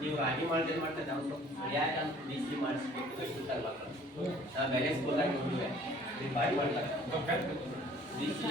ನೀವು ರಾಗಿ ಮಾಡಿದ್ರೆ ಮಾಡ್ತಾರೆ ನಾವು ಯಾಕಂತ ಬಿಸಿ ಮಾಡಿಸ್ಬೇಕು ಮಕ್ಕಳು ನಾವು ಬೇರೆ ಸ್ಕೂಲಾಗಿ ಹೋಗಿವೆ ನೀವು ಬಾಯಿ ಮಾಡ್ತಾರೆ ಬಿಸಿ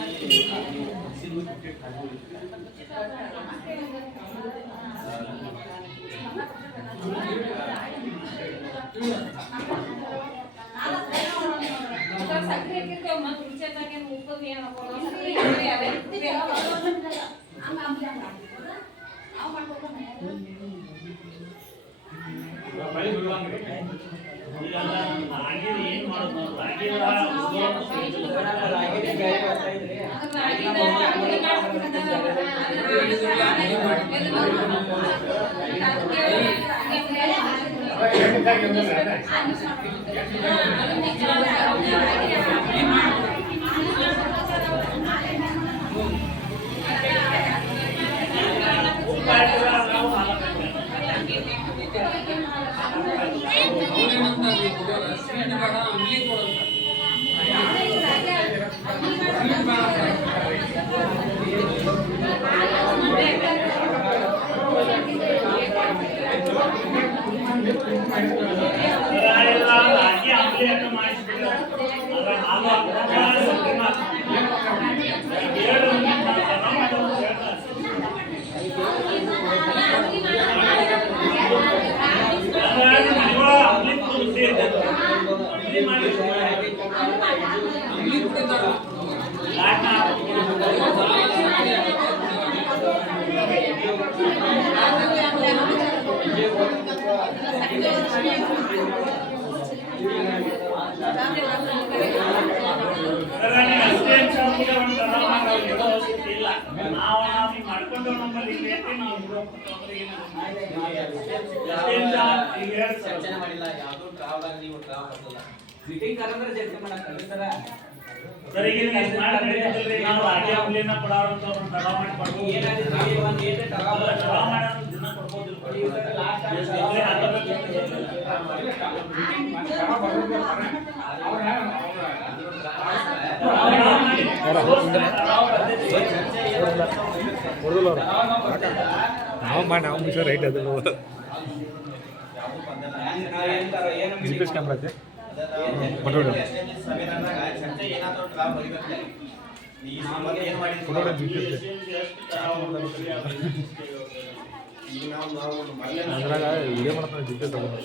ಮೀಟಿಂಗ್ ಕರೆಂದ್ರೆ ಚರ್ಚೆ ಮಾಡಕ್ಕಾಗಲ್ಲ ಸರ್ ಈಗ ನಾವು ರಾಗಿ ಅಂಬ್ಲಿನ ಕೊಡೋರಂತ ಒಂದು ತಡ ಮಾಡಿ ಕೊಡ್ಬೋದು ಏನಾದ್ರೆ ಒಂದು ಏಟೆ ತಡ ಮಾಡೋದು ದಿನ ಕೊಡ್ಬೋದು ನಾವು ಮಿಷನ್ ರೈಟ್ ಅದು GPS ಕ್ಯಾಮ್ರಾ ಐತೆ ಅದ್ರಾಗ ವಿಡಿಯೋ ಮಾಡ್ತಾನೆ GPS ತಗೊಂಡು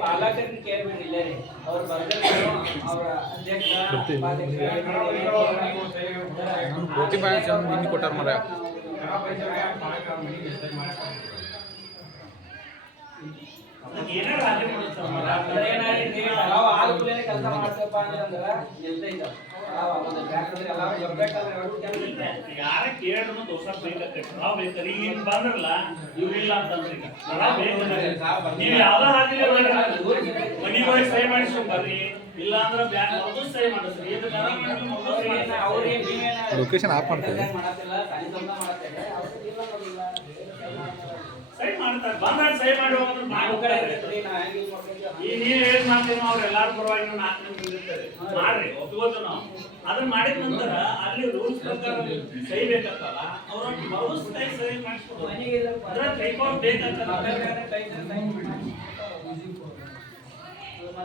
ಪಾಲಕರಿಗೆ ಕೇರ್ ಮಾಡಿಲ್ಲ ರೀ ಅವ್ರು ಅವರ ಅಧ್ಯಕ್ಷ ಕೊಟ್ಟಾರ ಮರ ಕೆಲಸ ಮಾಡ್ತಪ್ಪ ಅಂದ್ರೆ ಯಾರ ಕೇಳಿದ್ರು ದೋಷ ಬೇಕತ್ತೆ ನಾವು ಬೇಕಾದ್ರೆ ಈಗ ಬಂದ್ರಲ್ಲ ಇವ್ರಿಲ್ಲ ಅಂತಂದ್ರೆ ನೀವು ಯಾವ್ದ ಹಾಕಿಲ್ಲ ಮನಿ ಹೋಗಿ ಸಹಿ ಮಾಡಿಸ್ಕೊಂಡ್ಬರ್ರಿ ಇಲ್ಲ ಅಂದ್ರೆ ಬ್ಯಾಂಕ್ ಅವ್ರು ಸಹಿ ಮಾಡಿಸ್ರಿ ಲೊಕೇಶನ್ ಆಫ್ ಮಾಡ್ತಾರೆ ಸಹಿ ಮಾಡ್ತಾರೆ ಬಂದಾಗ ಸಹಿ ಮಾಡಿ ಈಗ ನೀವ್ ಏನ್ ಮಾಡ್ತೀವಿ ಅವ್ರೆಲ್ಲಾರ ಪರವಾಗಿ ಮಾಡ್ರಿ ಒಪ್ಪಿಗೋದು ನಾವು ಅದನ್ನ ಮಾಡಿದ ನಂತರ ಅಲ್ಲಿ ರೂಲ್ಸ್ ಪ್ರಕಾರ ಸಹಿ ಬೇಕತ್ತಲ್ಲ ಅವ್ರ ಸಹಿ ಮಾಡಿಸ್ಕೊಡು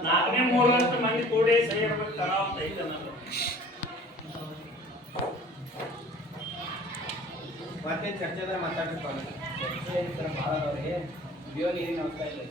ನಾಲ್ಕನೇ 3 ವರ್ಷ ಮಂದಿ ಕೂಡಿ ಸಹಿ ಇರ್ಬೇಕು ತರಾವ ಅಂತ ಐತೆ ನಾನು ಮತ್ತೆ ಚರ್ಚೆ ಮಾತಾಡ್ಬೇಕು ಚರ್ಚೆ ಭಾಳ ಅದಾವ್ರಿ ಬಿಯೋ ನೀರಿನ ಅವಸ್ಥೆ ಇಲ್ಲ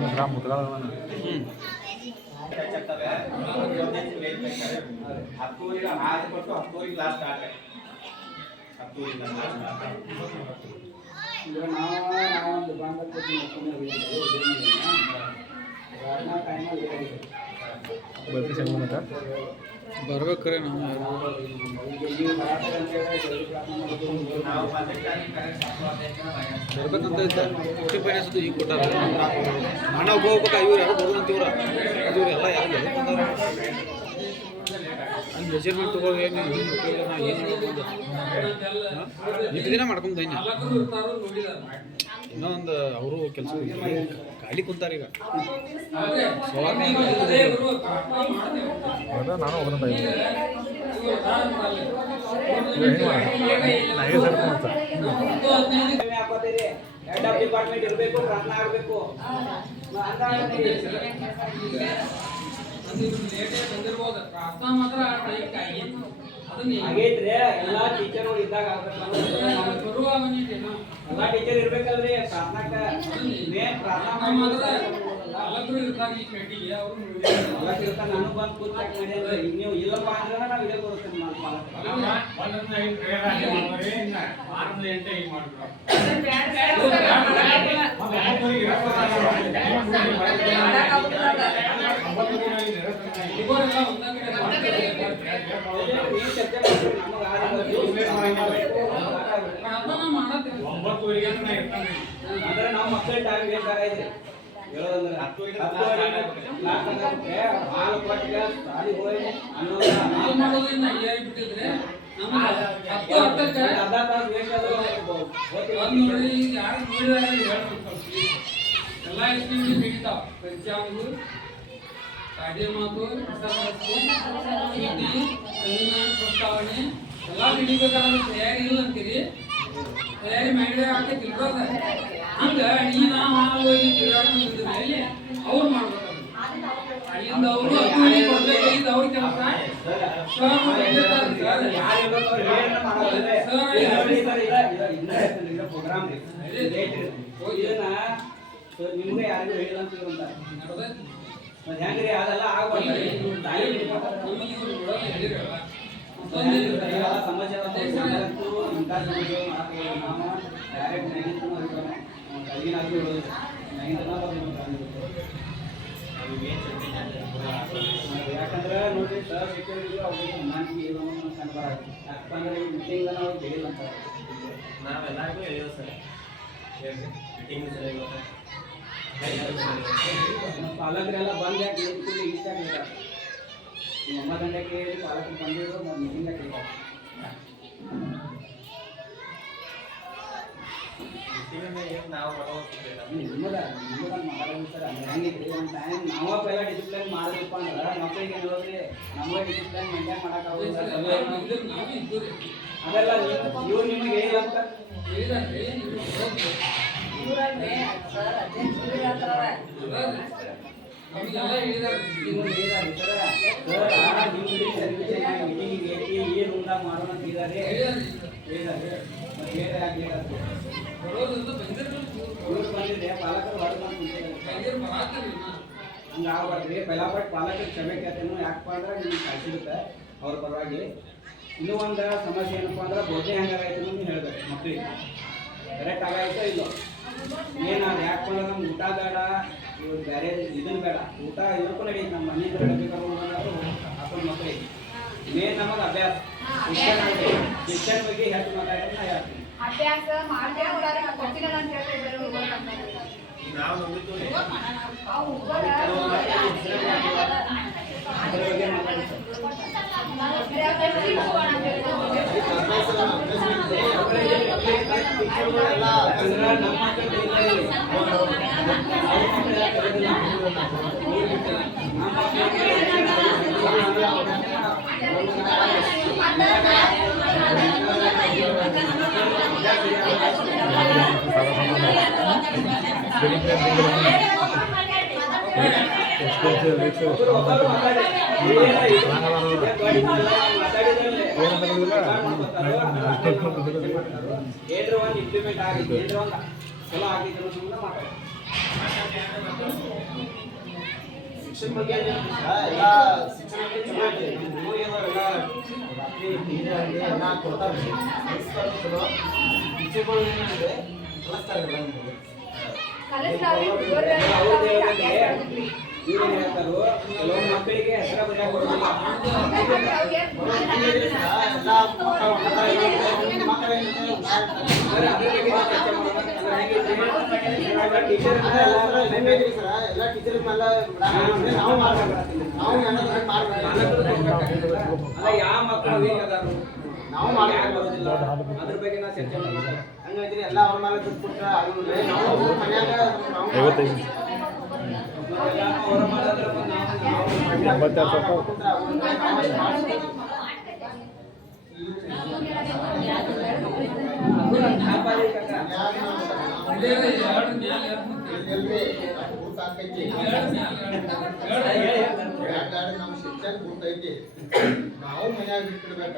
ಬಂದಾಗ ಹತ್ತೂರಿಗೆ ಹಾಲು ಕೊಟ್ಟು ಹತ್ತೂರಿಗೆ ಲಾಸ್ಟ್ ಸ್ಟಾರ್ಟ್ ಹತ್ತೂರಿಂದ ಈಗ ನಾವೊಂದು ಬಾಂಧವ್ಯ ಬರ್ತೀವಿ ಸಂಗಮಕ ಬರ್ಬೇಕಾರೆ ನಾವು ನಾವು ಬರ್ಬೇಕಂತ ಇದ್ದ 50 ಈಗ ಕೊಟ್ಟಾರ ನಾನು ಹೋಗ್ಬೇಕು ಇವ್ರು ಯಾರು ಬರುವಂತೀವ್ರ ಇವ್ರೆಲ್ಲ ಯಾರು ಅಲ್ಲಿ ಮೆಜರ್ಮೆಂಟ್ ತಗೊಳ್ಳಿ ಏನು ಇಷ್ಟು ದಿನ ಮಾಡ್ಕೊಂಡು ಇನ್ನೊಂದು ಅವರು ಕೆಲಸ ಖಾಲಿ ಕುಂತಾರೆ ಈಗ ನಾನು ಹೋಗೋದಂತ ಹಾಕೋತೀರಿ ಹೆಡ್ ಆಫ್ ಡಿಪಾರ್ಟ್ಮೆಂಟ್ ಇರಬೇಕು ಪ್ರಾಣ ಆಗಬೇಕು ಆಗೈತ್ರಿ ಎಲ್ಲಾ ಟೀಚರ್ಗಳು ಇದ್ದಾಗ ಎಲ್ಲಾ ಟೀಚರ್ ಇರ್ಬೇಕಲ್ರಿ ಪ್ರಾರ್ಥನಾಕ ಮೇನ್ ಪ್ರಾರ್ಥನಾ ನಾನು ಬಂದು ಕೂತ್ಕೊಂಡು ನಡೆಯಲ್ರಿ ನೀವು ಇಲ್ಲಪ್ಪ ಅಂದ್ರೆ ನಾವು ಇದೇ ಬರುತ್ತೆ ಅಂದ್ರೆ ನಾವು ಮಕ್ಕಳ ಟೈಮ್ ವೇಸ್ಟ್ ಆಗೈತ್ರಿ ಹೇಳೋದಂದ್ರೆ ಹಾಲು ಕೊಟ್ಟಿಗೆ ಸಾಲಿ ಹೋಗಿ ಅರ್ಧ ತಾಸು ವೇಸ್ಟ್ ಆದ್ರೆ ಎಲ್ಲ ಇಸ್ಕೊಂಡು ಬಿಡ್ತಾವ ಪಂಚಾಂಗ ಕಾಯ್ದೆ ಮಾತು ಸುದ್ದಿ ಸಂವಿಧಾನ ಪ್ರಸ್ತಾವನೆ ಎಲ್ಲ ಹಿಡಿಬೇಕಾದ್ರೆ ತಯಾರಿ ಇಲ್ಲ ಅಂತೀರಿ ತಯಾರಿ ಮಾಡಿದ್ರೆ ಆಕೆ ತಿಳ್ಕೋದ ಹಂಗ ನೀನು ಹಾಲು ಹೋಗಿ ತಿರುಗಾಡ್ಕೊಂಡಿದ್ದಲ್ಲಿ ಅವ್ರು ಮಾಡ್ಬೇಕು ಅಲ್ಲಿಂದ ಅವರು ಅಕ್ಕಿ ಕೊಡ್ಬೇಕಾಗಿದ್ದ ಅವ್ರ ಕೆಲಸ ಪ್ರೋಗ್ರಾಮ್ ನಿಮ್ಗೆ ಯಾರಿಗೂ ಹೇಳಿಲ್ಲ ಅಂತ ಮತ್ತೆ ಹೆಂಗ್ರಿ ಅದೆಲ್ಲ ಆಗ್ಬಾರ್ದು ಸಮಸ್ಯೆ ಅಂತೂ ಇಂಥ ಸಮಸ್ಯೆ ನಾವು ಡೈರೆಕ್ಟ್ ಕೈಗಿನಾಗಿ ಹೇಳೋದು ಯಾಕಂದ್ರೆ ನೋಡ್ರಿ ಸರ್ ಸೆಕ್ಯೂರಿಟಿ ಅವ್ರಿಗೆ ಹೊಂದಾಣಿಕೆ ಇಲ್ಲ ಅನ್ನೋ ಕಂಡು ಬರಾಗ್ತದೆ ಯಾಕಂದ್ರೆ ಈ ಮೀಟಿಂಗ್ ನಾವು ಹೇಳಿಲ್ಲ ಅಂತ ನಾವೆಲ್ಲರಿಗೂ ಹೇಳಿದ್ರು ಸರ್ ಮೀಟಿಂಗ್ ಸರ್ ಪಾಲಕರೆಲ್ಲ ಬಂದು ಯಾಕೆ ಕೂಡಿ ಇಷ್ಟ ಕೇಳ್ತಾರೆ ನಿಮ್ಮ ಅಮ್ಮ ಗಂಟೆಗೆ ಪಾಲಕರು ಬಂದಿದ್ರು ನಾವು ಮೀಟಿಂಗ್ ಕೇಳ್ತಾರೆ ನಾವು ನಿಮ್ಮದ ಮಾಡೋದು ಸರ್ ಅಂದ್ರೆ ಹೆಂಗಿದ್ರಿ ಒಂದು ಟೈಮ್ ನಾವ ಪೆಲ್ಲ ಡಿಸಿಪ್ಲಿನ್ ಮಾಡಿದ್ರಪ್ಪ ಅಂದ್ರೆ ಮಕ್ಕಳಿಗೆ ನೋಡ್ರಿ ನಮಗೆ ಡಿಸಿಪ್ಲಿನ್ ಮೇಂಟೈನ್ ಮಾಡೋಕ್ಕಾಗೋದು ಅದೆಲ್ಲ ಇವ್ರು ನಿಮಗೆ ಹೇಳಿಲ್ಲ ಅಂತ ಏನು ಊಟ ಮಾಡೋಣ ಅಂತ ಇದ್ದಾರೆ ಬಂದಿದೆ ಪಾಲಕರು ಹಂಗ ಆಗ್ಬಾರ್ದ್ರಿ ಪೆಲಾಪಟ್ ಪಾಲಕರು ಕ್ಷಮೆ ಕೇಳ್ತೇನೆ ಯಾಕಪ್ಪ ಅಂದ್ರೆ ನಿಮ್ಗೆ ಕಳ್ಸಿರುತ್ತೆ ಅವ್ರ ಪರವಾಗಿ ಇನ್ನೂ ಒಂದು ಸಮಸ್ಯೆ ಏನಪ್ಪ ಅಂದ್ರೆ ಬೋಧನೆ ಹೆಂಗಾಗೈತೆ ಅಂತ ಹೇಳ್ಬೇಕು ಮಕ್ಕಳಿಗೆ ಕರೆಕ್ಟ್ ಆಗೈತೋ ಇಲ್ಲೋ ಏನಾದ್ರು ಯಾಕಪ್ಪ ಅಂದ್ರೆ ನಮ್ಗೆ ಊಟ ಬೇಡ ಇವ್ರು ಬೇರೆ ಇದನ್ನ ಬೇಡ ಊಟ ಇದಕ್ಕೂ ನಡೀತು ನಮ್ಮ ಮನೆ ಡಬ್ಬಿಕರು ಹಾಕೊಂಡು ಮಕ್ಕಳಿಗೆ ಮೇನ್ ನಮಗೆ ಅಭ್ಯಾಸ ಶಿಕ್ಷಣ ಬಗ್ಗೆ ಹೆಚ್ಚು ಮಾತಾಡಿದ್ರೆ ನಾ ಹೇಳ್ತೀನಿ ಅಭ್ಯಾಸ ಮಾಡ್ದೆ ಅವರಾದ್ರೆ ಕೊಡ್ತೀನಿ ಅಂತ ಹೇಳ್ತಿದ್ದಾರೆ ನಾವು ನೋಡಿದ್ದು ಅದ್ರ ಬಗ್ಗೆ ಮಾತಾಡಿ ಏನ್ರ ಒಂದು ಇಂಪ್ಲಿಮೆಂಟ್ ಆಗಿದೆ ಏನ್ರ ಒಂದು ಚಲೋ ಆಗಿದ್ರು ಸುಮ್ಮನೆ ಮಾತಾಡಿ ಶಿಕ್ಷಣ ಬಗ್ಗೆ ಎಲ್ಲ ಶಿಕ್ಷಣ ಚಲೋ ಐತಿ ನಮ್ಮ ಊರಿಗೆಲ್ಲ ಎಲ್ಲ ಕೊಡ್ತಾರೆ ಸಂಸ್ಕಾರ ಚಲೋ ಟೀಚರ್ಗಳು ಏನಂದ್ರೆ ಕಲಿಸ್ತಾರಲ್ಲ ನಿಮಗೆ ಕಲಿಸ್ತಾವ್ರಿ, ಇವ್ರು ಹೇಳ್ತಾರೋ ಕೆಲವು ಮಕ್ಕಳಿಗೆ ಹೆಸರ ಬರೆಯಕ್ಕೆ ಬರೋದಿಲ್ಲ. ಸರ್, ಅದ್ರ ಬಗ್ಗೆ ನಾವು ಚರ್ಚೆ ಮಾಡೋಣ. ಹೆಂಗೈತಿ? ಟೀಚರ್ ಎಲ್ಲ ಟೀಚರ್ ಮೇಲೆ ನಾವು ಮಾಡ್ಬೇಕು ನಾವು ಅಲ್ಲ, ಯಾವ ಮಕ್ಕಳು ವೀಕ್ ಅದಾರು ನಾವು ಯಾಕೆ ಬರೋದಿಲ್ಲ ಅದ್ರ ಬಗ್ಗೆ ನಾವು ಚರ್ಚೆ ಮಾಡೋಣ. ಹಂಗೈತ್ರಿ ಎಲ್ಲ ಅವ್ರ ಮೇಲೆ ಬಿಟ್ಬಿಟ್ರೆ ಆಗುದಿಲ್ಲ ನಾವು ಮನ್ಯಾಗ ಅವ್ರ ಮಾಡೋದ್ರ ಬಂದು ಇದೇ ಎರಡು ಮ್ಯಾಲೆ ನಮ್ಮ ಶಿಕ್ಷಣ ಗುರ್ತೈತಿ ನಾವು ಮನ್ಯಾಗ ಬಿಟ್ಟಿಡ್ಬೇಕ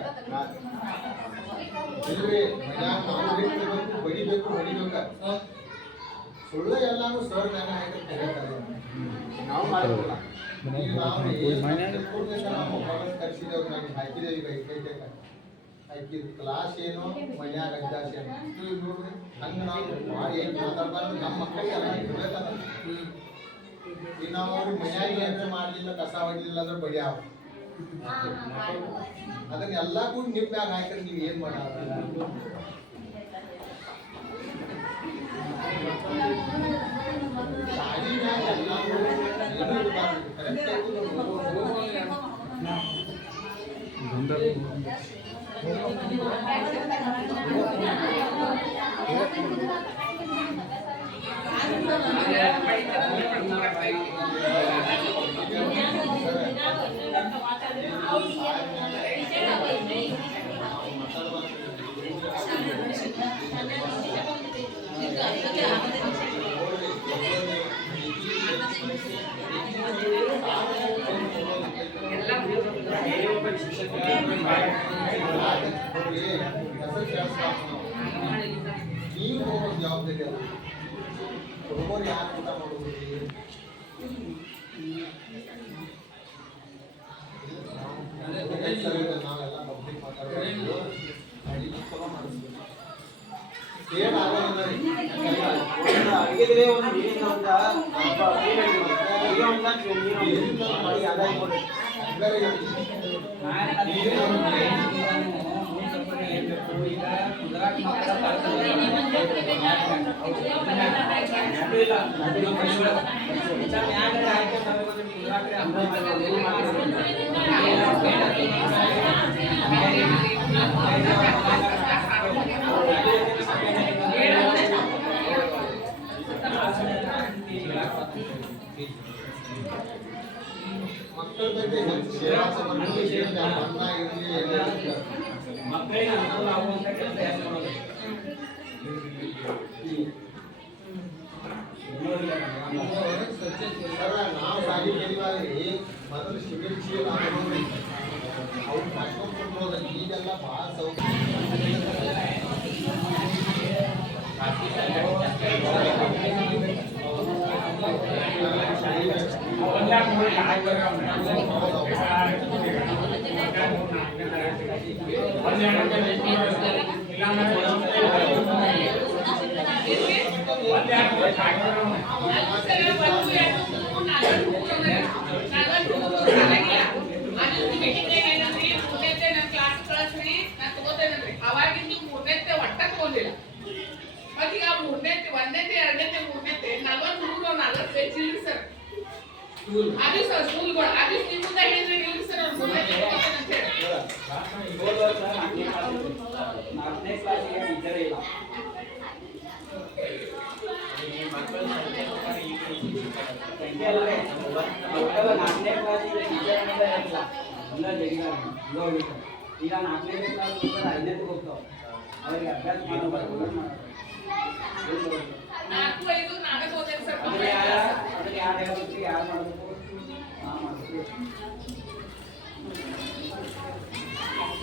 ಇಲ್ರಿ ಮನ್ಯಾಗ ನಾವು ಬಿಟ್ಟಿರ್ಬೇಕು ಬಡಿಬೇಕು ಸುಳ್ಳು ಎಲ್ಲಾನು ಸರ್ ಮ್ಯಾಗ ಹಾಕಿರ್ತಾರೆ ನಾವು ಮಾಡಿಲ್ಲ ಕರ್ಸಿದೇವ್ ನಾವು ಹಾಕಿದೇವಿ ಈಗ ಹಾಕಿದ ಕ್ಲಾಸ್ ಏನು ಮನ್ಯಾಗ ಅಭ್ಯಾಸ ಏನು ಹಂಗ ನಾವು ಮಾಡಿ ಏನು ಮಾತಾಡ್ಬಾರ್ದು ನಮ್ಮ ಮಕ್ಕಳಿಗೆ ಎಲ್ಲ ಇರ್ಬೇಕಲ್ಲ ಈಗ ನಾವು ಮನ್ಯಾಗ ಏನಾರ ಮಾಡಲಿಲ್ಲ ಕಸ ಹೊಡಿಲಿಲ್ಲ ಅಂದ್ರೆ ಬಡಿಯಾವ ಅದನ್ನ ಎಲ್ಲಾ ಕೂಡ ನಿಮ್ ಮ್ಯಾಗ ಹಾಕಿದ್ರೆ ನೀವು ಏನ್ ಮಾಡ ಶಾಲಿ ಮ್ಯಾಗ ಎಲ್ಲಾನು ಏನೂ ಇರ್ಬಾರ್ದು. ಕರೆಕ್ಟ್ ಆಗಿ ನೀವು ಹೋಗೋದು ಜವಾಬ್ದಾರಿ ಅಲ್ಲ ಹುಡುಗರು ಯಾರು ಊಟ ಮಾಡೋದು ನಾವೆಲ್ಲ ಪಬ್ಲಿಕ್ ಮಾತಾಡೋದು ಅಡಿಗೆ ಚಲೋ ಮಾಡಿಸ್ಬೇಕು ಏನ್ ಅಡಿಗೆದ್ರೆ ಒಂದು ನೀರಿನ ಮಾಡಿ ಆದಾಯ ಕೊಡಿ ಮಕ್ಕಳ ಬಗ್ಗೆ ಹೆಚ್ಚು ಸೇವಾ ಸಂಬಂಧ ಮಕ್ಕಳಿಗೆ ಅನುಕೂಲ ಆಗುವಂತ ಕೆಲಸ ಯಾರು ಮಾಡೋದು? ನಾವು ಸಾಗಿ ಕೇಳಿದ್ರಿ ಮೊದಲು ಸಿಮೆಂಟ್ ಚೀಲ ಅವ್ರು ಕಟ್ಕೊಂಡು ಕೊಡ್ಬೋದು ಈಗೆಲ್ಲ ಭಾಳ ಅವಾಗಿಂದು 3ನೇತೆ ಒಟ್ಟ ತಗೊಂಡಿಲ್ಲ ಮತ್ತೆ ಈಗ 3ನೇತೆ 1ನೇತೆ 2ನೇತೆ 3ನೇತೆ 40 ಹುಡುಗರು 40 ಪೇಜ್ ಇಲ್ರಿ ಸರ್ ಅದು ಸರ್ ಸ್ಕೂಲ್ಗಳು ಅದು ನಿಮ್ಮ ಮುಂದೆ ಹೇಳಿದ್ರೆ ಇಲ್ರಿ ಸರ್ ಅವ್ರು 3ನೇತೆ ಅಂತ ಹೇಳಿ 4ನೇ ಕ್ಲಾಸಿಗೆ ಟೀಚರ್ ಇಲ್ಲ. ಸಂಖ್ಯೆ ಅಲ್ಲದೆ 4ನೇ ಕ್ಲಾಸಿಗೆ ಟೀಚರ್ ಅನ್ನೋದೇ ಇಲ್ಲ. ಎಲ್ಲ ಜಗಿದಾರೆ ಈಗ 4ನೇ ಕ್ಲಾಸ್ ಹೋಗ್ತಾರೆ 5ನೇತೆ ಹೋಗ್ತಾವೆ ಅವ್ರಿಗೆ ಅಭ್ಯಾಸ ಮಾಡಬಾರ್ದು. 4, 5 ನಾವೇ ತಗೋತೇವೆ ಸರ್ ಅದಕ್ಕೆ ಯಾರು ಹೇಳಬೇಕು ಯಾರು ಮಾಡಬೇಕು ನಾವು ಮಾಡಬೇಕು.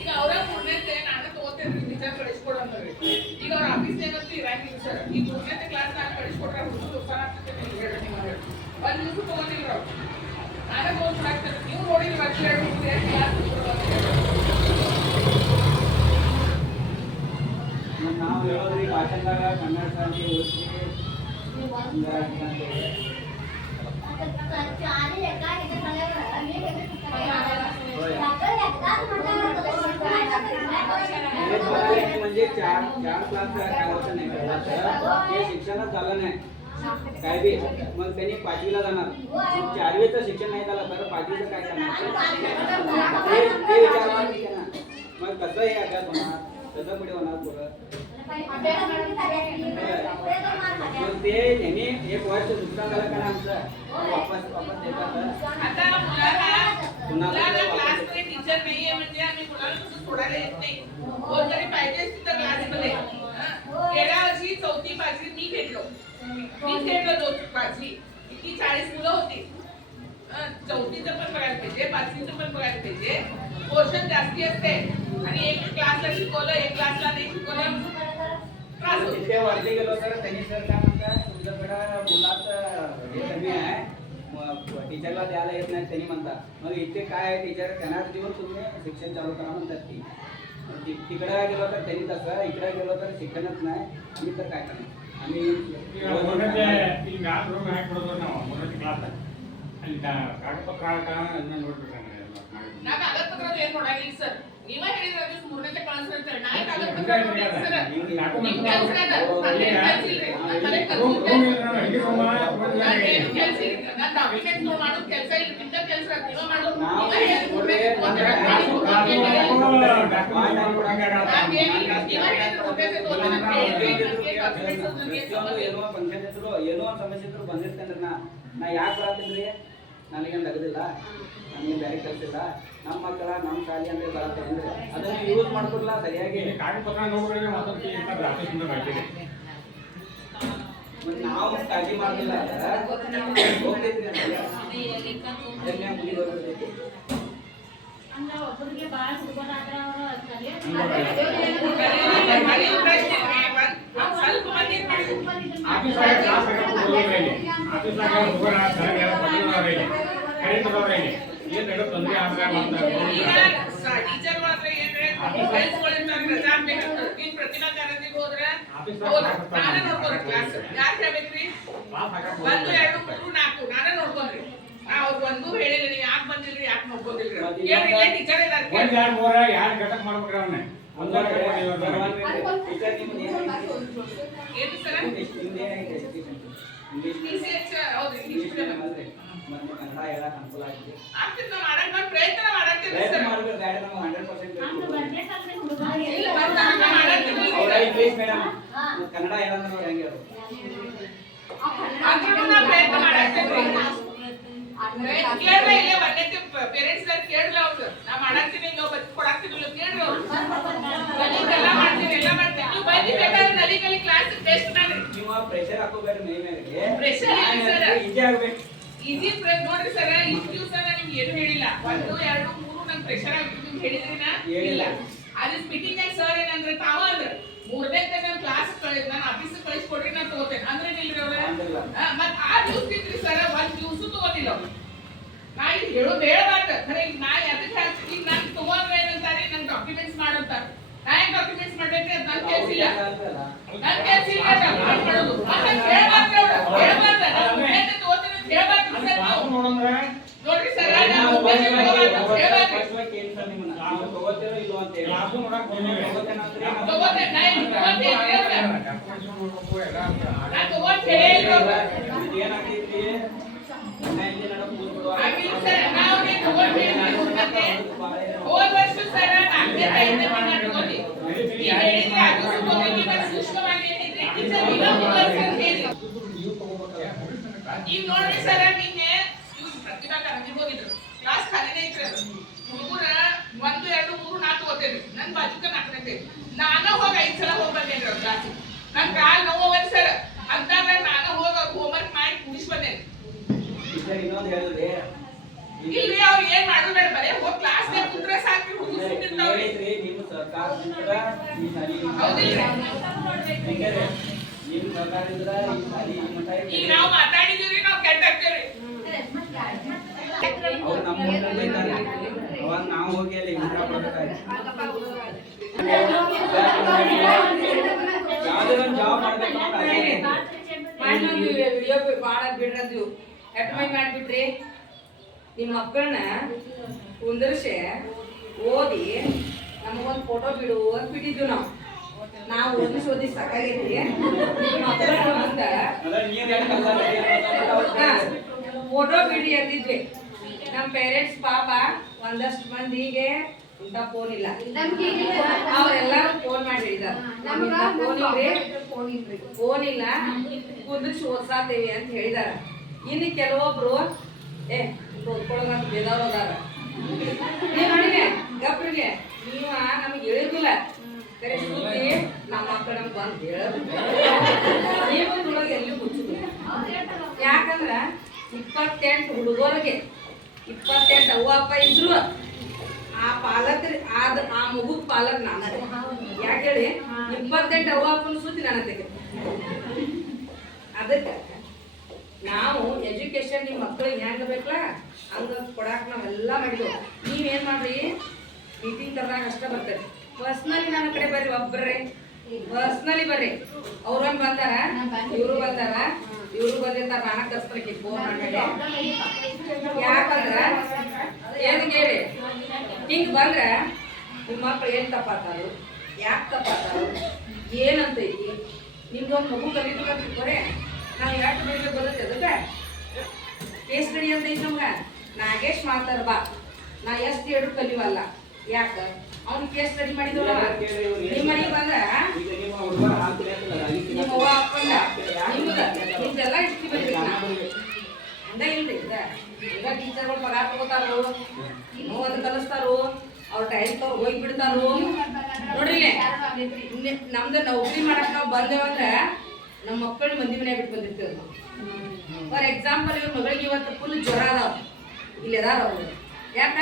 ಈಗ ಅವರ 3ನೇತೆ ನಾನೇ ತಗೋತೇನೆ ಟೀಚರ್ ಕಳಿಸ್ಕೊಡು ಅಂದ್ರಿ ಈಗ ಅವ್ರ ಆಫೀಸ್ನಾಗ ಅಂತೂ ಇರಂಗಿಲ್ಲ ಸರ್ ಈ 3ನೇತೆ ಕ್ಲಾಸ್ ನಾನು ಕಳಿಸ್ಕೊಟ್ರೆ ಹುಡುಗರು ಉತ್ಸಾಹ ಆಗ್ತದೆ ಒಂದು ದಿವಸ ತಗೊಂಡಿಲ್ಲ ಅವ್ರು ನಾವು ಹೇಳೋದ್ರಿ ಭಾಷಣದಾಗ ಕನ್ನಡ ಶಾಲೆ ಓದಿಸಿ म्हणजे चार क्लास करायचं नाही हे शिक्षणच झालं नाही काय बी मग त्यांनी 5वीला जाणार 4वीचं शिक्षण नाही झालं तर 5वीचं काय करणार ते विचारणार मग कसं हे अभ्यास होणार कसं पुढे होणार पुढं मग ते यांनी एक वर्ष नुकसान झालं का आमचं वापस देतात आता मुलाला क्लासमध्ये टीचर नाहीये म्हणजे आम्ही मुलाला कसं सोडायला येत नाही कोणतरी पाहिजेच तिथं क्लासमध्ये गेल्या वर्षी 4थी 5वी मी खेळलो 2 5वी ती 40 मुलं होती 4थीचं पण बघायला पाहिजे 5वीचं पण बघायला पाहिजे पोर्शन जास्ती असते आणि एक क्लासला शिकवलं एक क्लासला नाही शिकवलं त्रास होतो. तिथे वरती गेलो तर त्यांनी सर काय म्हणतात तुमच्याकडं मुलाचं हे कमी आहे मग टीचरला द्यायला येत नाही त्यांनी म्हणतात मग इथे काय आहे टीचर त्यांना देऊन तुम्ही शिक्षण चालू करा म्हणतात ती तिकडे गेलो तर त्यांनी तसं इकडे गेलो तर शिक्षणच नाही आम्ही तर काय करणार आम्ही ಈಗ ರೂಮ್ ಹಾಕಿ ಕೊಡೋದು ನಾವು ಮೊದಲ ಕ್ಲಾಸ್ ಅಲ್ಲಿ ಕಾಗದಪತ್ರ ನೋಡ್ಬೇಕಂದ್ರೆ ನಾ ಕಾಗದಪತ್ರ ಏನ್ ನೋಡಾಗಿಲ್ಲ ಸರ್ ನೀವ ಹೇಳಿದ್ರೆ ಅದು ಮೂರನೇ ಕ್ಲಾಸ್ ಅಂತ ನಾ ಕಾಗದಪತ್ರ ನೋಡಿಲ್ಲ ಸರ್ ನಿಮ್ ಕೆಲಸ ಅದ ನಾನು ಡಾಕ್ಯುಮೆಂಟ್ ಮಾಡೋದು ಕೆಲಸ ಇಲ್ಲ ನಿಮ್ದ ಕೆಲಸ ನೀವ ಮಾಡೋದು ಏನೋ ಫಂಕ್ಷನ್ ಇದ್ರು ಏನೋ ಸಮಸ್ಯೆ ಇದ್ರು ಬಂದಿರ್ತೇನ್ರಿ ನಾ ಯಾಕೆ ಬರತ್ತೀನ್ರಿ ನನಗೇನು ತೆಗೆದಿಲ್ಲ ನನಗೆ ಬೇರೆ ಕೆಲಸ ಇಲ್ಲ ನಮ್ಮ ಮಕ್ಕಳ ನಮ್ಮ ಶಾಲೆ ಅಂದ್ರೆ ಬರತ್ತೇನ್ರಿ ಅದನ್ನ ಯೂಸ್ ಮಾಡ್ಕೊಡ್ಲ ಸರಿಯಾಗಿ ಕಾಗದಪತ್ರ ನೋಡಿದ್ರೆ ಮತ್ತೊಂದು ಆಫೀಸಿಂದ ಬರ್ತೀವಿ ಮತ್ತೆ ನಾವು ಕಾಳಜಿ ಮಾಡಲಿಲ್ಲ ಹೋಗ್ತೈತ್ರಿ ಒಬ್ಬರಿಗೆ ಬಾಳ ಹುಡುಗರಾದ್ರ ಸ್ವಲ್ಪ ಮಂದಿ ಆಫೀಸಾಗ ಕ್ಲಾಸ್ ಹಾಕೋದ್ರಲ್ಲಿ ಆಫೀಸಾಗ ಹುಡುಗರ ಕರೆಂಟ್ದವ್ರಲ್ಲಿ ಏನು ನಡು ತೊಂದರೆ ಟೀಚರ್ ಮಾತ್ರ ಏನ್ರೆ ಕೆಲ್ಸಗಳಿರ್ತಾರೆ ರಜಾ ಹಾಕ್ಬೇಕಂತ ನೀನ್ ಪ್ರತಿಭಾ ಕಾರಂಜಿಗೆ ಹೋದ್ರೆ ನಾನೇ ನೋಡ್ಕೊಂಡ್ರಿ ಕ್ಲಾಸ್ ಯಾರು ಹೇಳ್ಬೇಕ್ರಿ 1 2 3 4 ನಾನೇ ನೋಡ್ಕೊಂಡ್ರಿ ಅವ್ರು ಒಂದು ಹೇಳಿಲ್ಲ ನೀವು ಯಾಕೆ ಬಂದಿಲ್ರಿ ಯಾಕೆ ನೋಡ್ಕೊಂಡಿಲ್ರಿ ಕೇಳ್ರಿ ಇಲ್ಲೇ ಟೀಚರ್ ಇದ್ದಾರೆ ಒಂದ್ ಎರಡು ಮೂರ ಯಾರು ಘಟಕ ಮಾಡ್ಬೇಕ್ರಿ ಅವನ್ನ ಟೀಚರ್ ನಿಮ್ದು ಏನು ಸರ್ TCH ಹೌದು ಇಂಗ್ಲಿಷ್ ಮೀಡಿಯಂ ಮತ್ತೆ ಕನ್ನಡ ಹೇಳಕ್ ಅನುಕೂಲ ಆಗಿದೆ ಆಗ್ತದೆ ನಾವು ಮಾಡಕ್ ನಾವು ಪ್ರಯತ್ನ ಮಾಡಾಕ್ತೀವಿ ಪ್ರಯತ್ನ ಸರ್ ಮಾಡ್ಬೇಕು ಗಾಡಿ ನಾವು 100% ಇಲ್ಲ ಬರ್ತಾನೆ ಮಾಡಾಕ್ತೀವಿ ಅವರ ಇಂಗ್ಲಿಷ್ ಮೇಡಮ್ ಕನ್ನಡ ಹೇಳಂದ್ರೆ ಅವ್ರು ಹೆಂಗೆ ಹೇಳೋದು ಆದ್ರೂ ನಾವು ಪ್ರಯತ್ನ ಮಾಡಾಕ್ತೀವಿ ಕೇಳ್ರೆ ಇಲ್ಲೇ ಒಂದಕ್ಕೆ ಪೇರೆಂಟ್ಸ್ ದಾರ್ ಕೇಳ್ರಿ ಅವ್ರು ನಾ ಮಾಡಾಕ್ತೀನಿ ನೀವು ಬಸ್ ಕೊಡಾಕ್ತಿರಲ್ಲ ಕೇಳ್ರಿ ಅವ್ರು ಎಲ್ಲ ಮಾಡ್ತೀವಿ ನೀವು ಬನ್ನಿ ಬೇಕಾದ್ರೆ ನಲಿಗಲ್ಲಿ ಕ್ಲಾಸ್ ಟೆಸ್ಟ್ ಮಾಡ್ರಿ ನೀವು ಪ್ರೆಷರ್ ಹಾಕೋಬೇಡ್ರಿ ಮೈ ಮೇಲೆ Pressure ಇಲ್ಲ sir. ಈಜಿ ಆಗ್ಬೇಕು ಈಜಿ ನೋಡ್ರಿ ಸರ್ ಇಷ್ಟು ದಿವಸ ನಿಮ್ಗೆ ಏನು ಹೇಳಿಲ್ಲ 1 2 3 ನಂಗೆ ಪ್ರೆಷರ್ ಆಗ್ಬಿಟ್ಟು ನಿಮ್ಗೆ ಹೇಳಿದ್ರಿನಾ ಇಲ್ಲ ಅದು ಮೀಟಿಂಗ್ ಅಲ್ಲಿ ಸರ್ ಏನಂದ್ರೆ ತಾವ ಅಂದ್ರೆ 3ನೇ ನಾನು ಕ್ಲಾಸ್ ನಾನು ಆಫೀಸ್ ಕಳಿಸ್ಕೊಡ್ರಿ ನಾನು ತಗೋತೇನೆ ಅಂದ್ರೆ ಇಲ್ರಿ ಅವ್ರ ಮತ್ತೆ ಆ ದಿವಸ ಇದ್ರಿ ಸರ್ ಒಂದ್ ದಿವಸ ತಗೋದಿಲ್ಲ ಅವ್ರು ನಾ ಇದು ಹೇಳೋದು ಹೇಳ್ಬಾರ್ದು ಖರೆ ಈಗ ನಾ ಅದಕ್ಕೆ ಹೇಳ್ತೀನಿ ಈಗ ನಾನು ತಗೊಂಡ್ರೆ ಏನಂತಾರೆ ನಂಗೆ ಡಾಕ್ಯುಮೆಂಟ್ಸ್ ಮಾಡಂತಾರೆ ನಾ ಏನ್ ಡಾಕ್ಯುಮೆಂಟ್ಸ್ ಮಾಡ್ಬೇಕ್ರಿ ಅದು ನನ್ ಕೆಲಸ ಇಲ್ಲ ನನ್ ಕೆಲಸ ಇಲ್ಲ ಡಾಕ್ಯುಮೆಂಟ್ ಮಾಡೋದು ಹೇಳ್ಬಾರ್ದು ಅವ್ರು ಹೇಳ್ಬಾರ್ದು ನಾನು ತಗೋತೇನೆ ಅಂತ ಹೇಳ್ಬಾರ್ದು ಸರ್ ನಾವು ನೋಡ್ರಿ ಸರ್ ನಾವು ತಗೋತೀರೋ ಇಲ್ವೋ ಅಂತ ಹೇಳಿ ತಗೋತೇನೆ ನಾ ತಗೋತ ಹೇಳಿಲ್ಲ ಏನಾಗ್ತೈತಿ ಹೋದ ವರ್ಷ ಸರ್ 4ನೇ 5ನೇ ಮನೆ ತಗೊಂಡಿ ಈಗ ಹೇಳಿದ್ರೆ ಅದು ತಗೊಂಡಿ ಬಟ್ ಸೂಕ್ಷ್ಮವಾಗಿ ಹೇಳಿದ್ರೆ ಟೀಚರ್ ಈಗ ಹೇಳಿ ಈಗ ನೋಡ್ರಿ ಸರ್ ನಿನ್ನೆ ಇವ್ರು ಪ್ರತಿಭಾ ಕಾರಂಜಿಗೆ ಹೋಗಿದ್ರು ಕ್ಲಾಸ್ ಖಾಲಿನೇ ಇತ್ತು ಹುಡುಗರ 1 2 3 4 ತಗೋತೇನೆ ನನ್ ಬಾಜುಕ 4ನೇ ನಾನು ಹೋಗಿ 5 ಸಲ ಹೋಗಿ ಬಂದೇನ್ರಿ ಅವ್ರ ಕ್ಲಾಸ್ ನನ್ ಕಾಲ್ ನೋವು ಸರ್ ಅಂತಾಗ ನಾನು ಹೋಗಿ ಹೋಮ್ವರ್ಕ್ ಮಾಡಿ ಮುಗಿಸ್ ಬಂದೇನೆ ಇನ್ನೊಂದು ಹೇಳಿದ್ರಿ ಇಲ್ರಿ ಅವ್ರು ಏನ್ ಮಾಡೋದು ಬೇಡ ಬರೇ ಹೋಗಿ ಕ್ಲಾಸ್ ನೇ ಕುಂತ್ರೆ ಸಾಕು ಹುಡುಗರು ಸುತ್ತಿರ್ತಾವ್ರಿ ಹೇಳಿದ್ರಿ ನಿಮ್ಮ ಸರ್ಕಾರದಿಂದ ಈ ಸಾಲಿ ಹೌದಿಲ್ರಿ ಹೆಂಗರೆ ನಿಮ್ಮ ಸರ್ಕಾರದಿಂದ ಈ ಸಾಲಿ ಈ ಮಟ್ಟ ಈಗ ನಾವು ಮಾತಾಡಿದೀವ್ರಿ ನಾವು ಕೆಟ್ಟ ಆಗ್ತೇವ್ರಿ ಅವ್ರು ನಮ್ಮ ಮುಂದೆ ಇದ್ದಾರೆ ಅವಾಗ ನಾವು ಹೋಗಿ ಅಲ್ಲಿ ಉತ್ತರ ಕೊಡ್ಬೇಕಾಯ್ತು. ಯಾವ್ದೇ ಒಂದು ಜಾಬ್ ಮಾಡ್ಬೇಕು ವಿಡಿಯೋ ಮಾಡಕ್ ಬಿಡ್ರದು ಎಟ್ಮೈ ಮಾಡ್ಬಿಟ್ರಿ ನಿಮ್ಮ ಮಕ್ಕಳನ್ನ ಕುಂದರ್ಸೆ ಓದಿ ನಮಗೊಂದು ಫೋಟೋ ಬಿಡು ಅಂತ ಬಿಟ್ಟಿದ್ವಿ ನಾವು ಓದಿ ಸಾಕಾಗೈತಿ ನಿಮ್ಮ ಮಕ್ಕಳನ್ನ ಬಂದ ಫೋಟೋ ಬಿಡಿ ಅಂದಿದ್ವಿ ನಮ್ಮ ಪೇರೆಂಟ್ಸ್ ಪಾಪ ಒಂದಷ್ಟು ಮಂದಿಗೆ ಇಂಥ ಫೋನ್ ಇಲ್ಲ ಅವರೆಲ್ಲರೂ ಫೋನ್ ಮಾಡಿ ಹೇಳಿದಾರೆ ಫೋನ್ ಇಲ್ಲ ಕುಂದಿರ್ಸಿ ಓದ್ಸಾತೇವಿ ಅಂತ ಹೇಳಿದಾರ ಇನ್ನು ಕೆಲವೊಬ್ರು ಓದ್ಕೊಳ್ಳೋಂತ ಬೇದವ್ರು ಅದಾರ ನೀವ್ ಗಪ್ರಿಗೆ ನೀವ ನಮಗೆ ಹೇಳಿದಿಲ್ಲ ಕರೆ ಸುದ್ದಿ ನಮ್ಮ ಮಕ್ಕಳ ನಮ್ಗೆ ಬಂದು ಹೇಳೋದು ನೀವು ನೋಡೋದು ಎಲ್ಲಿ ಹುಚ್ಚುದು ಯಾಕಂದ್ರ 28 ಹುಡುಗರಿಗೆ 28 ಅವ್ವ ಅಪ್ಪ ಇದ್ರು ಆ ಪಾಲಕರು ಆ ಮಗುದ್ ಪಾಲಕ್ ನಾನು ಯಾಕೆ ಹೇಳಿ 28 ಅವ್ವ ಅಪ್ಪನ ಸುದ್ದಿ ನಾನು ತೆಗೆ ಅದಕ್ಕೆ ನಾವು ಎಜುಕೇಶನ್ ನಿಮ್ಮ ಮಕ್ಕಳಿಗೆ ಹೆಂಗ ಬೇಕಲ್ಲ ಹಂಗ ಕೊಡಾಕ ನಾವೆಲ್ಲ ಮಾಡಿದ್ವು ನೀವೇನ್ ಮಾಡ್ರಿ ಮೀಟಿಂಗ್ ಕರ್ದಾಗ ಅಷ್ಟ ಬರ್ತಾರೆ ಪರ್ಸ್ನಲಿ ನನ್ನ ಕಡೆ ಬರ್ರಿ ಒಬ್ಬರೇ ಪರ್ಸ್ನಲಿ ಬರ್ರಿ ಅವ್ರೊಂದು ಬಂದಾರ ಇವ್ರು ಬಂದಾರ ಇವ್ರು ಬಂದಿರ್ತಾರ ನಾನ ಕರ್ಸ್ಬೇಕು ಫೋನ್ ಮಾಡಿ ಯಾಕಂದ್ರ ಏನ್ ಕೇಳಿ ಹಿಂಗ್ ಬಂದ್ರ ನಿಮ್ಮ ಮಕ್ಳು ಏನ್ ತಪ್ಪಾತಾರು ಯಾಕೆ ತಪ್ಪಾತಾರು ಏನಂತೈತಿ ನಿಮ್ದೊಂದು ಮಗು ಕಲಿತಾರೆ ನಾವು ಯಾಕೆ ಬೇರೆ ಬರುತ್ತೆ ಅದಕ್ಕೆ ಕೇಸ್ ಸ್ಟಡಿ ಅಂತ ಐತಿ ನಮ್ಗೆ ನಾಗೇಶ್ ಮಾಡ್ತಾರ ಬಾ ನಾ ಎಷ್ಟು ಹೇಳು ಕಲಿವಲ್ಲ ಯಾಕ ಅವ್ನು ಕೇಸ್ ಸ್ಟಡಿ ಮಾಡಿದ್ವಲ್ಲ ನಿಮ್ಮ ಮನೆಗೆ ಬಂದ್ರ ನಿಮ್ಮ ಅವ್ವ ಅಪ್ಪಂದ ನಿಮ್ದೆಲ್ಲ ಇಷ್ಟಿ ಬಂದಿಲ್ಲ ಹಂಗ ಇಲ್ರಿ ಈಗ ಟೀಚರ್ಗಳು ಪಗಾರ ತಗೋತಾರು ನೋವು ಕಲಿಸ್ತಾರು ಅವ್ರ ಟೈಮ್ ತವ್ರು ಹೋಗಿ ಬಿಡ್ತಾರು ನೋಡ್ರಿ ನಮ್ದು ನೌಕರಿ ಮಾಡಕ್ ನಾವು ಬಂದೇವಂದ್ರೆ ನಮ್ಮ ಮಕ್ಕಳು ಮಂದಿ ಮನೆ ಬಿಟ್ಟು ಬಂದಿರ್ತೇವೆ ನಾವು ಫಾರ್ ಎಕ್ಸಾಂಪಲ್ ಇವ್ರ ಮಗಳಿಗೆ ಇವತ್ತು ಫುಲ್ ಜ್ವರ ಅದಾವ ಇಲ್ಲಿ ಅದಾರ ಅವ್ರು ಯಾಕ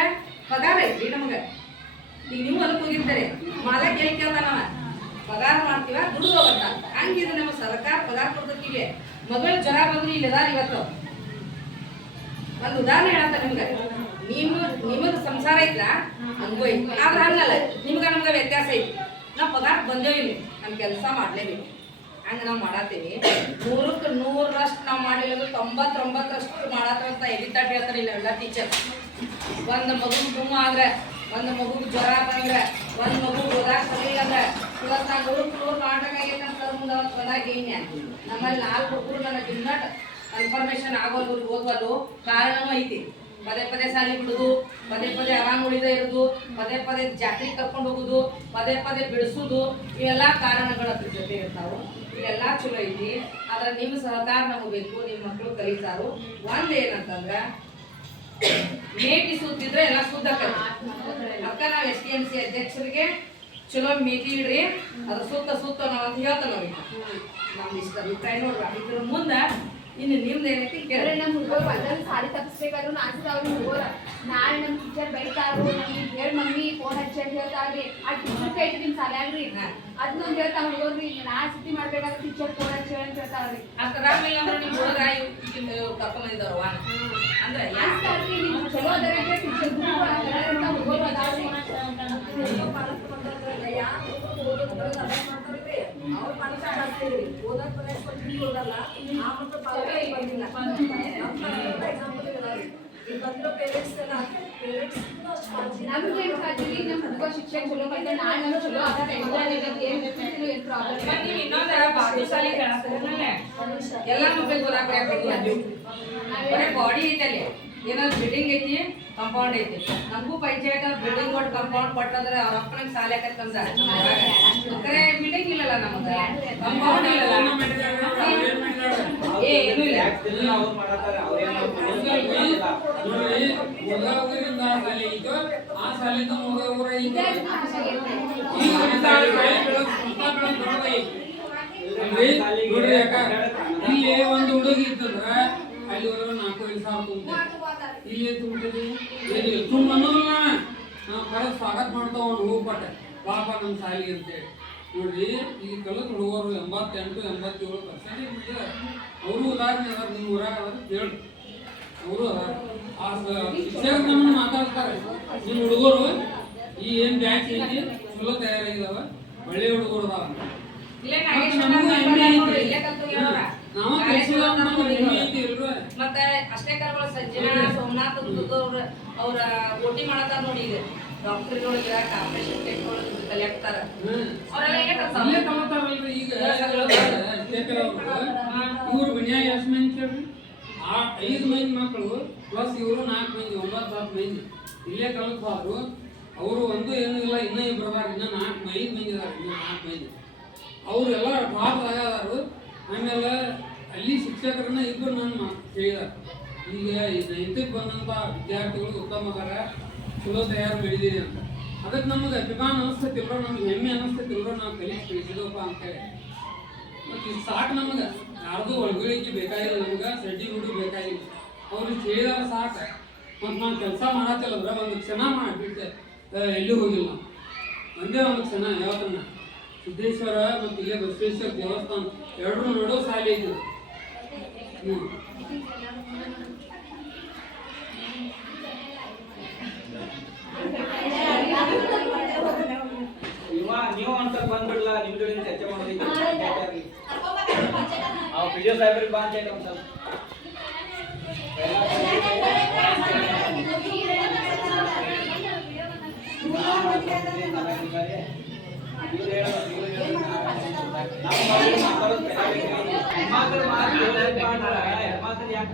ಪಗಾರ ಐತ್ರಿ ನಮಗೆ ಈಗ ನೀವು ಹೊಲಕ್ಕೆ ಹೋಗಿರ್ತಾರೆ ಮಾಲಕ್ ಕೇಳ್ಕೇಳ್ದ ನಾವ ಪಗಾರ ಮಾಡ್ತೀವ ದುಡ್ಡು ಹೋಗತ್ತ ಹಂಗಿದ್ರೆ ನಮ್ಮ ಸರ್ಕಾರ ಪಗಾರ ಕೊಡ್ತೀವಿ ಮಗಳು ಜ್ವರ ಬಂದ್ರು ಇಲ್ಲಿ ಅದಾರ ಇವತ್ತು ಒಂದು ಉದಾಹರಣೆ ಹೇಳತ್ತ ನಿಮ್ಗೆ ನಿಮಗ್ ಸಂಸಾರ ಐತ್ಲ ಹಂಗೂ ಐತಿ ಆದ್ರೆ ಹಂಗಲ್ಲ ನಿಮ್ಗೆ ನಮ್ಗೆ ವ್ಯತ್ಯಾಸ ಐತಿ ನಾವು ಪಗಾರ ಬಂದೇವಿ ಇಲ್ಲಿ ನಮ್ಮ ಕೆಲಸ ಮಾಡ್ಲೇಬೇಕು ಹಂಗೆ ನಾವು ಮಾಡತ್ತೀವಿ 100ಕ್ಕೆ 100ರಷ್ಟು ನಾವು ಮಾಡಿಲ್ಲ 99ರಷ್ಟು ಮಾಡತ್ತಂತ ಎದಿತಾಟಿ ಹೇಳ್ತಾರೆ ಇಲ್ಲೆಲ್ಲ ಟೀಚರ್ ಒಂದು ಮಗು ಗುಮ್ಮ ಆದ್ರೆ ಒಂದು ಮಗು ಜ್ವರ ಬಂದ್ರೆ ಒಂದು ಮಗು ಓದಾಕ ಸರಿಯಿಲ್ಲ ಅಂದ್ರೆ ಇವತ್ತು ನಾನು 100 ಫ್ಲೋರ್ ನಾಟಕ ಆಗೈತೆ ಅಂತ ಮುಂದೆ ಅವತ್ತು ಬಂದಾಗ ಏನ್ಯ ನಮ್ಮಲ್ಲಿ 4 ಹುಡುಗರು ನನಗೆ ಇನ್ನಟ್ ಕನ್ಫರ್ಮೇಷನ್ ಆಗೋದು ಓದ್ಬೋದು ಕಾರಣವೂ ಐತಿ ಪದೇ ಸಾಲಿ ಬಿಡುದು ಪದೇ ಆರಾಮ್ ಉಳಿದೇ ಇರೋದು ಪದೇ ಜಾತ್ರೆಗೆ ಕರ್ಕೊಂಡು ಹೋಗುದು ಪದೇ ಬಿಡಿಸೋದು ಇವೆಲ್ಲ ಕಾರಣಗಳ ಜೊತೆ ಇರ್ತಾವೆ ಇವೆಲ್ಲ ಚಲೋ ಐತಿ ಆದ್ರೆ ನಿಮ್ಮ ಸಹಕಾರ ನಮಗೆ ಬೇಕು ನಿಮ್ಮ ಮಕ್ಕಳು ಕಲಿತಾರು ಒಂದೇನಂತಂದ್ರ ಮೇಟಿ ಸುತ್ತಿದ್ರೆ ಎಲ್ಲ ಸುದ್ದ ಅಕ್ಕ ನಾವು SDMC ಅಧ್ಯಕ್ಷರಿಗೆ ಚಲೋ ಮೇಟಿ ಇಡ್ರಿ ಅದ್ರ ಸುತ್ತ ನಾವು ಅಂತ ಹೇಳ್ತೇವೆ ನಾವೀಗ ನಮ್ದು ಇಷ್ಟ ಅಭಿಪ್ರಾಯ ನೋಡ್ರಿ ಇದ್ರ ಮುಂದೆ ಇನ್ನು ನಿಮ್ದು ಏನೈತಿ ಕೇಳಿ ನಮ್ಮ ಹುಡುಗರು ಅದನ್ನು ಸಾಲಿ ತಪ್ಪಿಸ್ಬೇಕಾದ್ರು ಅನ್ಸುತ್ತೆ ಅವ್ರ ಹುಡುಗರ ನಾಳೆ ನಮ್ಮ ಟೀಚರ್ ಬೈತಾರು ನಮ್ಗೆ ಹೇಳಿ ಮಮ್ಮಿ ಫೋನ್ ಹಚ್ಚಿ ಅಂತ ಹೇಳ್ತಾವ್ರಿ ಆ ಟೀಚರ್ ಕೈತಿ ನಿಮ್ಮ ಸಾಲ್ಯಾಗ್ರಿ ಅದನ್ನೊಂದು ಹೇಳ್ತಾವ ಹುಡುಗರ್ರಿ ನಾ ಸುದ್ದಿ ಮಾಡ್ಬೇಕಾದ್ರೆ ಟೀಚರ್ ಫೋನ್ ಹಚ್ಚಿ ಅಂತ ಹೇಳ್ತಾವ್ರಿ ಅಷ್ಟಾದ್ಮೇಲೆ ಅಂದ್ರೆ ನಿಮ್ಮ ಹುಡುಗ ಕರ್ಕೊಂಬಂದಿದ್ದವ್ರವ ಅಂದ್ರೆ ಚಲೋ ಅದರ ಟೀಚರ್ ಹುಡುಗರು ಅದಾವ್ರಿ ನಮ್ಗೆ ನಮ್ಮ ಹುಡುಗ ಶಿಕ್ಷಣ ಚಲೋ ಕಲಿತ ನಾಳೆ ಚಲೋ ಅದ ಏನ್ ಪ್ರಾಬ್ಲಮ್ ಇನ್ನೊಂದರ ಬಾಜು ಸಾಲಿ ಎಲ್ಲ ಮಕ್ಕಳಿಗೆ ಓದಾಕ ಬಾಡಿ ಐತಲ್ಲಿ ಏನಾದ್ರು ಬಿಲ್ಡಿಂಗ್ ಐತಿ ಕಂಪೌಂಡ್ ಐತಿ ನಮಗೂ ಪಂಚಾಯತ್ ಬಿಲ್ಡಿಂಗ್ ಕೊಟ್ಟು ಕಂಪೌಂಡ್ ಕೊಟ್ಟಂದ್ರೆ ಅವ್ರ ಅಪ್ಪನಿಗೆ ಸಾಲ ಯಾಕಂತ ಕರೆ ಬಿಲ್ಡಿಂಗ್ ಇಲ್ಲಲ್ಲ ನಮ್ಗೆ ಕಂಪೌಂಡ್ ಇಲ್ಲಲ್ಲ ಏನು ಇಲ್ಲ ಆ ಸಾಲಿಂದ ಇಲ್ಲಿ ಒಂದು ಹುಡುಗಿ ಇತ್ತಂದ್ರ ಅಲ್ಲಿ ಹೋದ್ರೆ 4-5 ಸಾವಿರ ತುಂಬ ಇಲ್ಲಿ ತುಂಬಿದ್ರಿ ತುಂಬ ಅನ್ನೋದಿಲ್ಲ ನಾವು ಕರೆದು ಸ್ವಾಗತ ಮಾಡ್ತಾವ ಅವ್ನು ಹೋಗ್ಪಟ್ಟ ಪಾಪ ನಮ್ಮ ಸಾಲಿ ಅಂತೇಳಿ ನೋಡ್ರಿ ಈ ಕಲಿತ ಹುಡುಗರು 88-87% ಬಿಟ್ಟಿದ್ದಾರೆ ಅವರು ಉದಾಹರಣೆ ಅದಾರ ನಿಮ್ಮ ಊರಾಗ ಅದಾರ ಕೇಳಿ ಅವರು ಅದಾರ ಆ ಶಿಕ್ಷಕರು ನಮ್ಮನ್ನು ಮಾತಾಡ್ತಾರೆ ನಿಮ್ಮ ಹುಡುಗರು ಈ ಏನ್ ಬ್ಯಾಚ್ ಐತಿ ಚಲೋ ತಯಾರಾಗಿದಾವ ಒಳ್ಳೆ ಹುಡುಗರು ಅದಾವ ಇಲ್ಲೇ ಮತ್ತೆ ನಾಗೇಶ್ ನಮಗೂ ಅಣ್ಣ ಹೆಮ್ಮೆ ಐತಿ. ಇಲ್ಲೇ ಕಲ್ತು ಹೋಗ್ಯಾರ. ನಾವು ಕಲಿಸಿದ ನಮಗೂ ಹೆಮ್ಮೆ ಐತಿ ಎಲ್ರು. ಮತ್ತೆ ಅಷ್ಟೇ ಕರ್ಗಳು ಸಂಜನಾ ಸೋಮನಾಥ್ ಅವ್ರ ಓಟಿ ಮಾಡತಾರ ನೋಡಿ ಈಗ ಡಾಕ್ಟರ್ಗಳಿಗೆ ಆಪರೇಷನ್ ಟೆಕ್ನಾಲಜಿ ಕಲಿಯಾಕ್ತಾರ ಅವರೆಲ್ಲ ಏನೇ ಕಲ್ತಾರ ಇಲ್ಲೇ ಕಲಿತಾರಲ್ರಿ ಈಗ ಸ್ಟೇಪರ್ ಅವ್ರು ಇವ್ರು ಮನ್ಯಾಗ ಎಷ್ಟು ಮಂದಿ ಕೇಳ್ರಿ 5 ಮಂದಿ ಮಕ್ಕಳು ಪ್ಲಸ್ ಇವರು 4 ಮಂದಿ 9-10 ಮಂದಿ ಇಲ್ಲೇ ಕಲಿತಾರು ಅವರು ಒಂದು ಏನೂ ಇಲ್ಲ ಇನ್ನೂ ಇಬ್ಬರು ಅದಾರ ಇನ್ನೂ 5 ಮಂದಿ ಇದಾರೆ ಇನ್ನೂ 4 ಮಂದಿ ಅವರೆಲ್ಲ ಟಾಪ್ ಆಗ್ಯಾರು ಆಮೇಲೆ ಅಲ್ಲಿ ಶಿಕ್ಷಕರನ್ನ ಇಬ್ಬರು ನನ್ನ ಕೇಳಿದಾರೆ ಈಗ 9ಕ್ಕೆ ಬಂದಂಥ ವಿದ್ಯಾರ್ಥಿಗಳು ಉತ್ತಮ ಅದಾರ ಚಲೋ ತಯಾರು ಬೆಳೆದಿದೆ ಅಂತ ಅದಕ್ಕೆ ನಮಗೆ ಅಭಿಮಾನ ಅನಿಸ್ತೈತಿಲ್ರೋ ನಮ್ಗೆ ಹೆಮ್ಮೆ ಅನಿಸ್ತೈತಿಲ್ರೋ ನಾವು ಕಲಿಸಿ ಕಳಿಸಿದಪ್ಪ ಅಂತೇಳಿ ಮತ್ತು ಇದು ಸಾಕು ನಮಗೆ ಯಾರ್ದು ಒಳಗಳಿಕೆ ಬೇಕಾಗಿಲ್ಲ ನಮ್ಗೆ ಸರ್ಟಿಫಿಕೇಟ್ ಬೇಕಾಗಿಲ್ಲ ಅವ್ರಿಗೆ ಕೇಳಿದಾರ ಸಾಕು ಮತ್ತು ನಾವು ಕೆಲಸ ಮಾಡತ್ತಿಲ್ಲಂದ್ರೆ ಒಂದು ಕ್ಷಣ ಮಾಡಿಬಿಟ್ಟೆ ಎಲ್ಲಿ ಹೋಗಿಲ್ಲ ಒಂದೇ ಒಂದು ಕ್ಷಣ ಯಾವತ್ತನ್ನ ಸಿದ್ದೇಶ್ವರ ಮತ್ತು ಇಲ್ಲೇ ಬಸವೇಶ್ವರ ದೇವಸ್ಥಾನ ಎರಡರೂ ನಡುವೆ ಸಾಲಿ ಐತಿ ನೀವು ಅಂತ ಬಂದ್ಬಿಡ್ಲ ನಿಮ್ ಜೊತೆ ಚರ್ಚೆ ಮಾಡೋದೈತಿ ವಿಜಯ ಸಾಹೇಬ್ರಿಗೆ ಬಾ ಅಂತ ಹೇಳಿ ಒಂದ್ ಯಾಕೆ